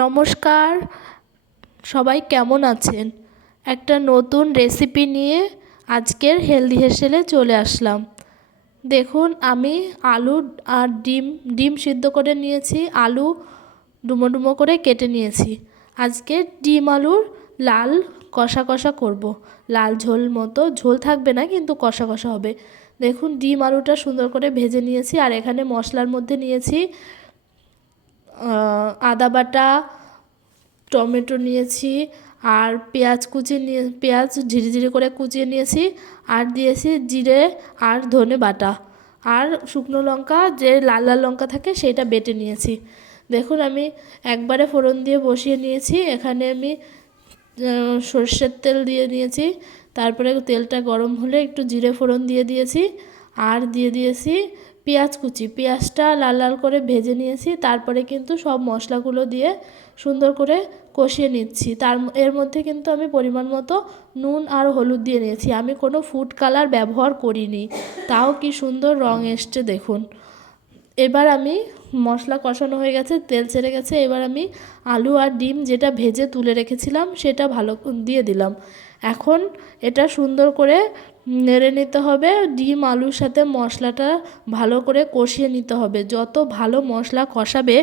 নমস্কার, সবাই কেমন আছেন? একটা নতুন রেসিপি নিয়ে আজকের হেলদি হেসেলে চলে আসলাম। দেখুন, আমি আলু আর ডিম সিদ্ধ করে নিয়েছি, আলু ডুমো ডুমো করে কেটে নিয়েছি। আজকে ডিম আলুর লাল কষা কষা করব। লাল ঝোল মতো, ঝোল থাকবে না কিন্তু কষা কষা হবে। দেখুন, ডিম আলুটা সুন্দর করে ভেজে নিয়েছি। আর এখানে মশলার মধ্যে নিয়েছি আদা বাটা, টমেটো নিয়েছি, আর পেঁয়াজ পেঁয়াজ ঝিরিঝিরি করে কুচিয়ে নিয়েছি, আর দিয়েছি জিরে আর ধনে বাটা, আর শুকনো লঙ্কা, যে লাল লাল লঙ্কা থাকে সেটা বেটে নিয়েছি। দেখুন, আমি একবারে ফোড়ন দিয়ে বসিয়ে নিয়েছি। এখানে আমি সর্ষের তেল দিয়ে নিয়েছি। তারপরে তেলটা গরম হলে একটু জিরে ফোড়ন দিয়ে দিয়েছি, আর দিয়ে দিয়েছি পেঁয়াজ কুচি। পেঁয়াজটা লাল লাল করে ভেজে নিয়েছি। তারপরে কিন্তু সব মশলাগুলো দিয়ে সুন্দর করে কষিয়ে নিচ্ছি। এর মধ্যে কিন্তু আমি পরিমাণ মতো নুন আর হলুদ দিয়ে নিয়েছি। আমি কোনো ফুড কালার ব্যবহার করিনি, তাও কি সুন্দর রং এসছে দেখুন। এবার আমি মশলা কষানো হয়ে গেছে, তেল ছেড়ে গেছে। এবার আমি আলু আর ডিম যেটা ভেজে তুলে রেখেছিলাম সেটা ভালো দিয়ে দিলাম। এখন এটা সুন্দর করে নেড়ে নিতে হবে। ডিম আলুর সাথে মশলাটা ভালো করে কষিয়ে নিতে হবে। যত ভালো মশলা কষাবে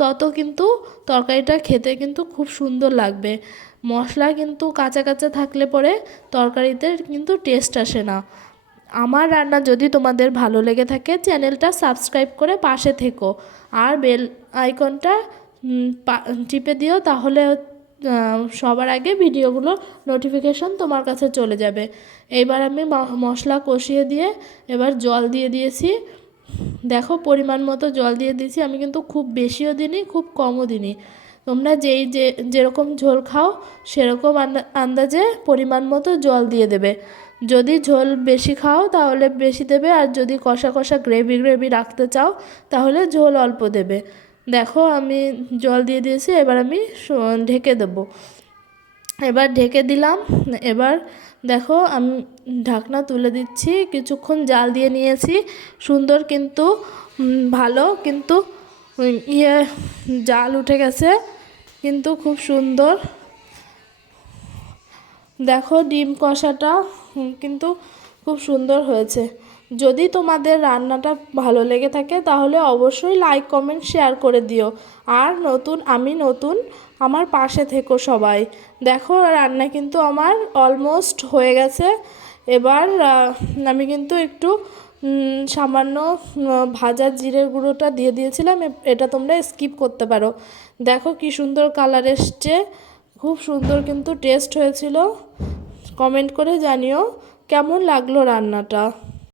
তত কিন্তু তরকারিটা খেতে কিন্তু খুব সুন্দর লাগবে। মশলা কিন্তু কাঁচা কাঁচা থাকলে পরে তরকারিতে কিন্তু টেস্ট আসে না। আমার রান্না যদি তোমাদের ভালো লেগে থাকে, চ্যানেলটা সাবস্ক্রাইব করে পাশে থেকো, আর বেল আইকনটা টিপে দিও, তাহলে সবার আগে ভিডিওগুলো নোটিফিকেশন তোমার কাছে চলে যাবে। এইবার আমি মশলা কষিয়ে দিয়ে এবার জল দিয়ে দিয়েছি। দেখো, পরিমাণ মতো জল দিয়ে দিয়েছি। আমি কিন্তু খুব বেশিও দিইনি, খুব কমও দিইনি। তোমরা যেরকম ঝোল খাও সেরকম আন্দাজে পরিমাণ মতো জল দিয়ে দেবে। যদি ঝোল বেশি খাও তাহলে বেশি দেবে, আর যদি কষা কষা গ্রেভি রাখতে চাও তাহলে ঝোল অল্প দেবে। দেখো, আমি জল দিয়ে দিয়েছি। এবার আমি ঢেকে দেবো। এবার ঢেকে দিলাম। এবার দেখো, আমি ঢাকনা তুলে দিচ্ছি। কিছুক্ষণ জাল দিয়ে নিয়েছি, সুন্দর কিন্তু ভালো কিন্তু জাল উঠে গেছে, কিন্তু খুব সুন্দর। দেখো, ডিম কষাটা কিন্তু খুব সুন্দর হয়েছে। যদি তোমাদের রান্নাটা ভালো লেগে থাকে তাহলে অবশ্যই লাইক কমেন্ট শেয়ার করে দিও। আর আমি নতুন, আমার পাশে থেকো সবাই। দেখো, রান্না কিন্তু আমার অলমোস্ট হয়ে গেছে। এবার আমি কিন্তু একটু সামান্য ভাজা জিরের গুঁড়োটা দিয়ে দিয়েছিলাম, এটা তোমরা স্কিপ করতে পারো। দেখো কি সুন্দর কালার এসছে, খুব সুন্দর কিন্তু টেস্ট হয়েছিল। কমেন্ট করে জানিও কেমন লাগলো রান্নাটা।